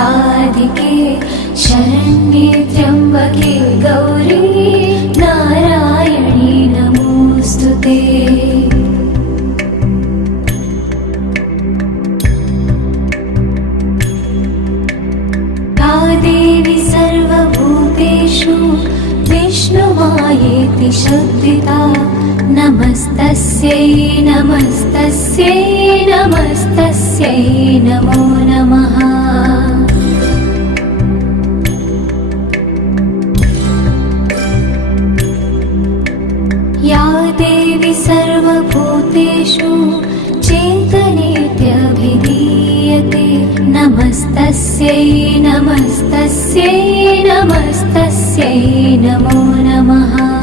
राधिके शरण्ये त्र्यम्बके गौरी नारायणी नमोऽस्तुते। या देवी सर्वभूतेषु विष्णुमायेति शब्दिता नमस्तस्यै नमस्तस्यै नमस्तस्यै नमो नमः। या देवी सर्वभूतेषु चेतनेत्यभिधीयते नमस्तस्यै नमस्तस्यै नमस्तस्यै नमो नमः।